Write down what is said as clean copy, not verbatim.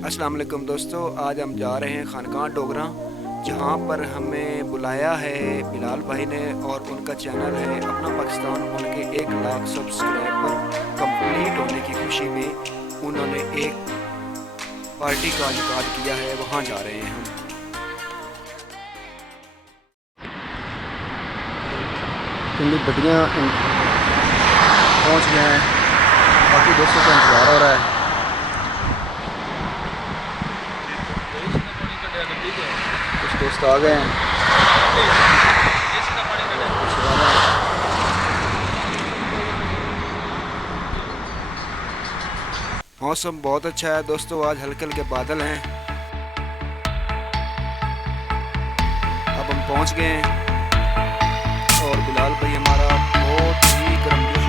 अस्सलाम वालेकुम दोस्तों, आज हम जा रहे हैं खानकाह डोगरा, जहां पर हमें बुलाया है बिलाल भाई ने और उनका चैनल है अपना पाकिस्तान। उनके 1 लाख सब्सक्राइबर कंप्लीट होने की खुशी में उन्होंने एक पार्टी का इनेकाद किया है, वहां जा रहे हैं हम। बटियाँ पहुँच गए हैं, बाकी दोस्तों का इंतज़ार हो रहा है। कुछ दोस्त आ गए हैं। मौसम बहुत अच्छा है दोस्तों, आज हल्के हल्के बादल हैं। अब हम पहुंच गए हैं और बिलाल भाई हमारा बहुत ही गर्म